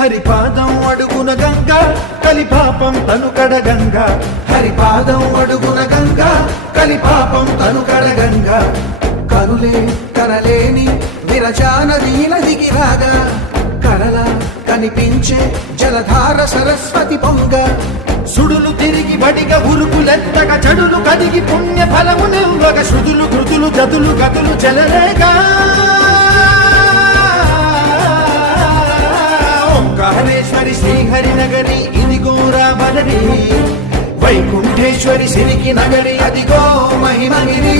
హరిపాదం అడుగున గంగ కలిపాపం తనుకడ గంగ హరిపాదం అడుగున గంగ కలిపాపం తనుకడ గంగ కనులే కనలేని విరచానది నదికి రాగా కరలా కనిపించే జలధార సరస్వతి పొంగ సుడులు తిరిగి బడిగ ఉరుకులెత్తగా చెడులు కదిగి పుణ్య ఫలము నిల్వగ శృతులు కృతులు గతులు గతులు చెలరేగా ఓంకారేశ్వరి శ్రీహరి నగరి ఇదిగో రాబలరి వైకుంఠేశ్వరి సిరికి నగరి అదిగో మహిమగిరి